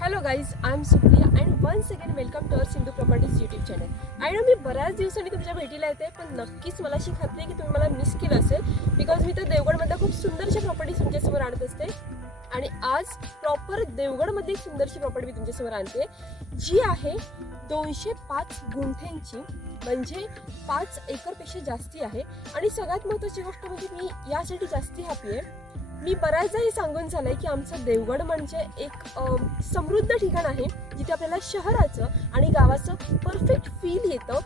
Hello guys I am Supriya and one second welcome to our Sindhu properties YouTube channel आणि मी बऱ्याच दिवसांनी तुमच्या भेटीला येते पण नक्कीच मला अशी खात्री की तुम्ही मला मिस केलं असेल बिकॉज मी तर देवगडमध्ये खूप सुंदरशा प्रॉपर्टीज तुमच्यासमोर आणत असते. आणि आज प्रॉपर देवगडमध्ये एक सुंदरशी प्रॉपर्टी मी तुमच्यासमोर आणते जी आहे दोनशे पाच गुंठ्यांची म्हणजे पाच एकरपेक्षा जास्ती आहे. आणि सगळ्यात महत्त्वाची गोष्ट म्हणजे मी यासाठी जास्ती हॅपी आहे मी बऱ्याचदा हे सांगून झालंय की आमचं देवगड म्हणजे एक समृद्ध ठिकाण आहे जिथे आपल्याला शहराचं आणि गावाचं परफेक्ट फील येतं.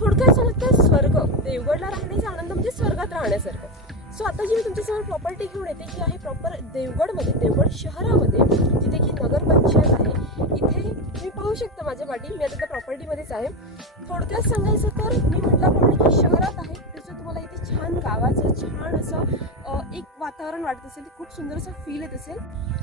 थोडक्यात सांगत स्वर्ग देवगडला राहण्याचा आनंद म्हणजे स्वर्गात राहण्यासारखं. सो आता जी मी तुमच्यासमोर प्रॉपर्टी घेऊन येते ही आहे प्रॉपर देवगडमध्ये देवगड शहरामध्ये जिथे की नगरपंचायत आहे इथे तुम्ही पाहू शकता माझ्या वाटी मी आता त्या प्रॉपर्टीमध्येच आहे. थोडक्यात सांगायचं तर मी म्हटल्याप्रमाणे की शहरात आहे तसं तुम्हाला इथे छान गावाचं छान असं एक वातावरण वाटत असेल खूप सुंदर असं फील येत असेल.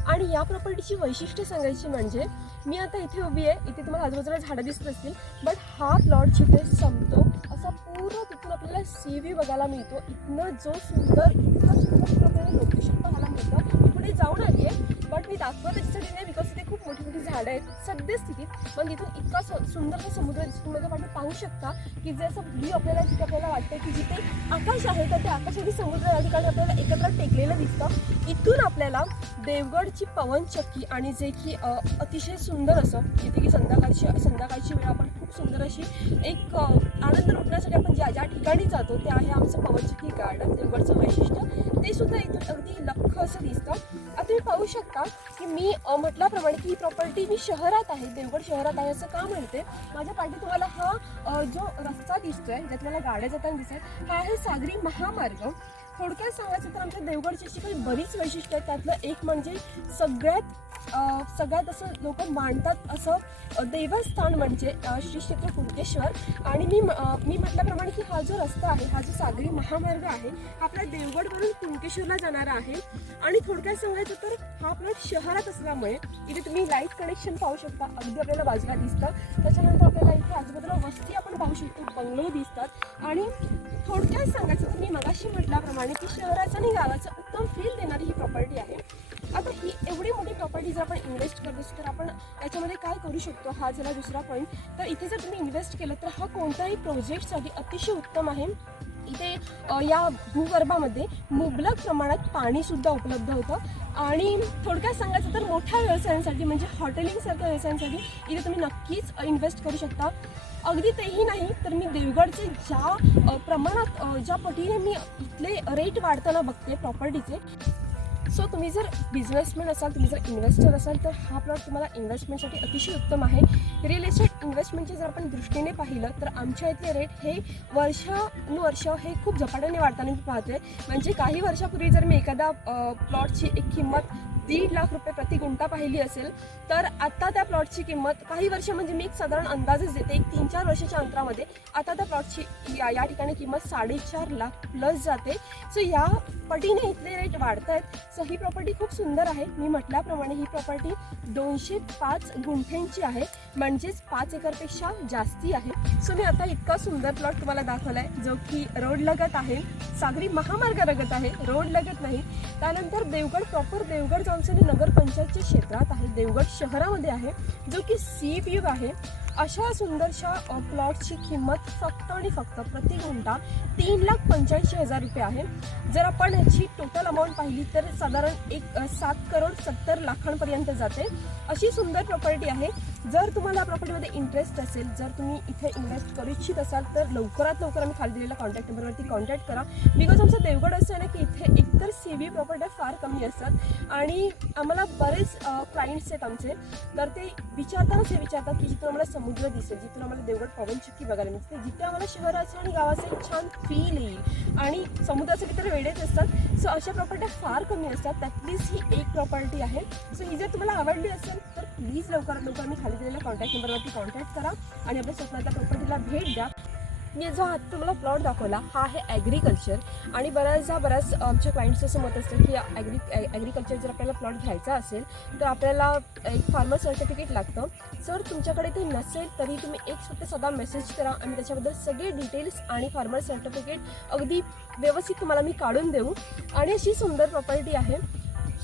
आणि या प्रॉपर्टीची वैशिष्ट्य सांगायची म्हणजे मी आता इथे उभी आहे इथे तुम्हाला आजूबाजूला झाडं दिसत असतील बट हा प्लॉट जिथे संपतो असा पूर्ण तिथून आपल्याला सी व्ही बघायला मिळतो. इथनं जो सुंदर इतकं सुंदर लोकेशन पाहायला मिळतं. मी पुढे जाऊन आली आहे बट मी दाखवत त्याच्यासाठी नाही बिकॉज तिथे खूप मोठी मोठी झाडं आहेत. सद्यस्थितीत पण तिथून इतका सुंदरसा समुद्र दिसतो आपण पाहू शकता की जे असं व्ह्यू आपल्याला जिथे आपल्याला वाटतं की जिथे आकाश आहे तर ते आकाशाची समुद्र या ठिकाणी आपल्याला एकत्र टेकलेलं दिसतं. इथून आपल्याला देवगडची पवनचक्की आणि जे की अतिशय सुंदर असं जिथे की संध्याकाळची संध्याकाळची वेळ आपण खूप सुंदर अशी एक आनंद लुटण्यासाठी आपण ज्या ज्या ठिकाणी जातो ते आहे आमचं पवनचक्की गार्डन देवगडचं वैशिष्ट्य. ते सुद्धा इथून अगदी लख असं दिसतं. आता तुम्ही पाहू शकता की मी म्हटल्याप्रमाणे की ही प्रॉपर्टी मी शहरात आहे देवगड शहरात आहे असं का म्हणते? माझ्या पाठी तुम्हाला हा जो रस्ता दिसतोय ज्यात मला गाड्या जाताना दिसत हा आहे सागरी महामार्ग. थोडक्यात सांगायचं तर आमच्या देवगडची अशी काही बरीच वैशिष्ट्य आहेत. त्यातलं एक म्हणजे सगळ्यात सगळ्यात असं लोक मांडतात असं देवस्थान म्हणजे श्री क्षेत्र कुंकेश्वर आणि मी मी म्हटल्याप्रमाणे की हा जो रस्ता आहे हा जो सागरी महामार्ग आहे हा आपल्या देवगडवरून कुंकेश्वरला जाणारा आहे. आणि थोडक्यात सांगायचं तर हा प्लॉट शहरात असल्यामुळे इथे तुम्ही लाइट कनेक्शन पाहू शकता. अगदी आपल्याला बाजूला दिसतं. त्याच्यानंतर आपल्याला बंगलो दिसतात. आणि थोडक्यात सांगायचं तर मी मगाशी म्हटल्याप्रमाणे की शहराचं आणि गावाचं उत्तम फील देणारी ही प्रॉपर्टी आहे. आता ही एवढी मोठी प्रॉपर्टी जर आपण इन्व्हेस्ट करत असू तर आपण याच्यामध्ये काय करू शकतो? हा झाला दुसरा पॉईंट तर इथे जर तुम्ही इन्व्हेस्ट केलं तर हा कोणताही प्रोजेक्टसाठी अतिशय उत्तम आहे. इथे या भूगर्भामध्ये मुबलक प्रमाणात पाणीसुद्धा उपलब्ध होतं. आणि थोडक्यात सांगायचं तर मोठ्या व्यवसायांसाठी म्हणजे हॉटेलिंगसारख्या व्यवसायांसाठी इथे तुम्ही नक्कीच इन्व्हेस्ट करू शकता. अगदी तेही नाही तर मी देवगडचे ज्या प्रमाणात ज्या पटीने मी इथले रेट वाढताना बघते प्रॉपर्टीचे सो तुम्ही जर बिझनेसमॅन असाल तुम्ही जर इन्व्हेस्टर असाल तर हा प्लॉट तुम्हाला इन्व्हेस्टमेंटसाठी अतिशय उत्तम आहे. रिअल एस्टेट इन्व्हेस्टमेंटची जर आपण दृष्टीने पाहिलं तर आमच्या इथले रेट हे वर्षानुवर्ष हे खूप झपाट्याने वाढताना मी पाहते म्हणजे काही वर्षापूर्वी जर मी एखादा प्लॉटची एक किंमत दीड लाख रुपये प्रति गुंठा पाहिली असेल तर आता त्या प्लॉटची किंमत काही वर्ष म्हणजे मी एक साधारण अंदाजच देते एक तीन चार वर्षाच्या अंतरामध्ये आता त्या प्लॉटची या या ठिकाणी किंमत साडेचार लाख प्लस जाते. सो या पटीने इथले रेट वाढत आहेत सो ही प्रॉपर्टी खूप सुंदर आहे. मी म्हटल्याप्रमाणे ही प्रॉपर्टी दोनशे पाच गुंठ्यांची आहे. म्हणजेच पाच एकरपेक्षा जास्ती आहे. सो मी आता इतका सुंदर प्लॉट तुम्हाला दाखवलाय जो की रोड लगत आहे. सागरी महामार्ग लगत आहे. रोड लगत नाही. त्यानंतर देवगड प्रॉपर देवगड जॉन्सन नगर नगरपंचायतच्या क्षेत्रात आहे. देवगड शहरामध्ये आहे जो की सी व्यू आहे. अशा सुंदरशा प्लॉटची किंमत फक्त आणि फक्त प्रति गुंठा तीन लाख पंच्याऐंशी हजार रुपये आहे. जर आपण ह्याची टोटल अमाऊंट पाहिली तर साधारण एक सात करोड सत्तर लाखांपर्यंत जाते. अशी सुंदर प्रॉपर्टी आहे. जर तुम्हाला प्रॉपर्टीमध्ये इंटरेस्ट असेल जर तुम्ही इथे इन्व्हेस्ट करू इच्छित असाल तर लवकरात लवकर आम्ही खाली दिलेल्या कॉन्टॅक्ट नंबरवरती कॉन्टॅक्ट करा. बिकॉज आमचं देवगड असं आहे ना की इथे एकतर सी व्ही प्रॉपर्ट्या फार कमी असतात आणि आम्हाला बरेच क्लायंट्स आहेत आमचे. तर ते विचारतानाच हे विचारतात की जिथून आम्हाला समुद्र दिसेल जिथून आम्हाला देवगड पवनचक्की बघायला मिळते. जिथे आम्हाला शहराचं आणि गावाचं छान फील येईल. आणि समुद्राचे तर वेळेच असतात. सो अशा प्रॉपर्ट्या फार कमी असतात. त्यातलीच ही एक प्रॉपर्टी आहे. सो ही जर तुम्हाला आवडली असेल तर प्लीज लवकरात लवकर मी खाली दिलेल्या कॉन्टॅक्ट नंबरवरती कॉन्टॅक्ट करा आणि आपल्या स्वतःच्या प्रॉपर्टीला भेट द्या. मी जो हात तुम्हाला प्लॉट दाखवला हा आहे ॲग्रिकल्चर आणि बऱ्याचदा बऱ्याच आमच्या क्लायंट्स असं मत असतं की ॲग्री ॲग्रिकल्चर जर आपल्याला प्लॉट घ्यायचा असेल तर आपल्याला एक फार्मर सर्टिफिकेट लागतं. जर तुमच्याकडे ते नसेल तरी तुम्ही एक फक्त सदा मेसेज करा आणि त्याच्याबद्दल सगळे डिटेल्स आणि फार्मर सर्टिफिकेट अगदी व्यवस्थित तुम्हाला मी काढून देऊ. आणि अशी सुंदर प्रॉपर्टी आहे.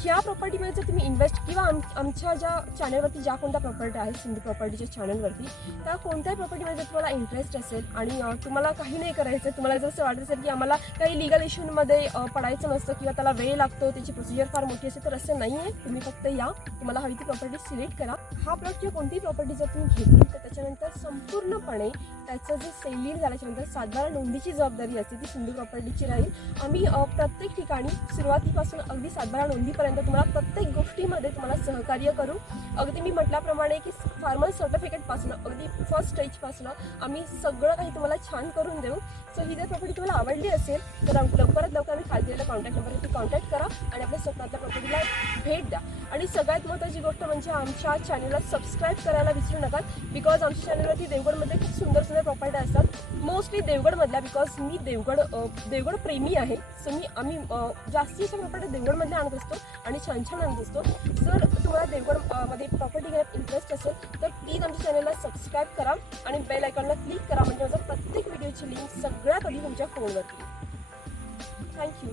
ह्या प्रॉपर्टीमध्ये जर तुम्ही इन्व्हेस्ट किंवा आम आमच्या ज्या चॅनलवरती ज्या कोणत्या प्रॉपर्टी आहेत सिंधू प्रॉपर्टीच्या चॅनलवरती त्या कोणत्याही प्रॉपर्टीमध्ये जर तुम्हाला इंटरेस्ट असेल आणि तुम्हाला काही नाही करायचं तुम्हाला जर असं वाटत असेल की आम्हाला काही लिगल इश्यूमध्ये पडायचं नसतं किंवा त्याला वेळ लागतो त्याची प्रोसिजर फार मोठी असते तर असं नाही आहे तुम्ही फक्त या तुम्हाला हवी ती प्रॉपर्टी सिलेक्ट करा. हा प्लॉट किंवा कोणतीही प्रॉपर्टी जर तुम्ही घेतली तर त्याच्यानंतर संपूर्णपणे त्याचं जे सेलिंग झाल्याच्यानंतर सातबारा नोंदीची जबाबदारी असते ती सिंधू प्रॉपर्टीची राहील. आम्ही प्रत्येक ठिकाणी सुरुवातीपासून अगदी सातबारा नोंदीपर्यंत तुम्हाला प्रत्येक गोष्टीमध्ये तुम्हाला सहकार्य करू. अगदी मी म्हटल्याप्रमाणे की फार्मर सर्टिफिकेटपासून अगदी फर्स्ट स्टेजपासून आम्ही सगळं काही तुम्हाला छान करून देऊ. सो ही जर प्रॉपर्टी तुम्हाला आवडली असेल तर लवकरात लवकर आम्ही खाली दिलेल्या कॉन्टॅक्ट नंबरवरती कॉन्टॅक्ट करा आणि आपल्या स्वप्नातल्या प्रॉपर्टीला भेट द्या. आणि सगळ्यात महत्त्वाची गोष्ट म्हणजे आमच्या चॅनलला सबस्क्राईब करायला विसरू नका. बिकॉज आमच्या चॅनलवरती देवगडमध्ये खूप सुंदर सुंदर प्रॉपर्टी असतात. मोस्टली देवगडमधल्या बिकॉज मी देवगड देवगड प्रेमी आहे. सो मी आम्ही जास्तीच्या प्रॉपर्टी देवगडमधल्या आणत असतो आणि छान छान आणत असतो. जर तुम्हाला देवगडमध्ये प्रॉपर्टी घेण्यात इंटरेस्ट असेल तर प्लीज आमच्या चॅनलला सबस्क्राईब करा आणि बेल आयकॉनला क्लिक करा. म्हणजे माझा प्रत्येक व्हिडिओची लिंक सगळ्यात आधी तुमच्या फोनवरती थँक्यू